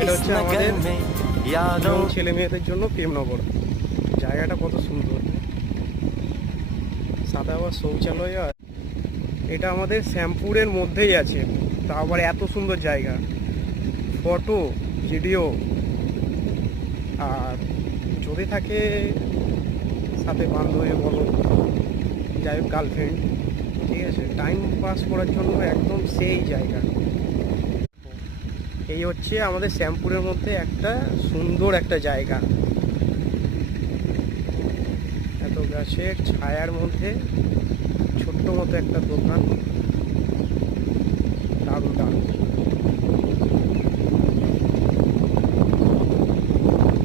এটা হচ্ছে আমাদের ছেলে মেয়েদের জন্য প্রেমনগর। জায়গাটা কত সুন্দর, সাদা আবার শৌচালয়। এটা আমাদের শ্যামপুরের মধ্যেই আছে, তা আবার এত সুন্দর জায়গা, ফটো ভিডিও। আর যদি থাকে সাথে বান্ধবী বলো, যাই হোক গার্লফ্রেন্ড, ঠিক আছে, টাইম পাস করার জন্য একদম সেই জায়গা। এই হচ্ছে আমাদের শ্যামপুরের মধ্যে একটা সুন্দর একটা জায়গা, এত গাছের ছায়ার মধ্যে ছোট্ট মতো একটা দোকান, দারুণ দারুণ।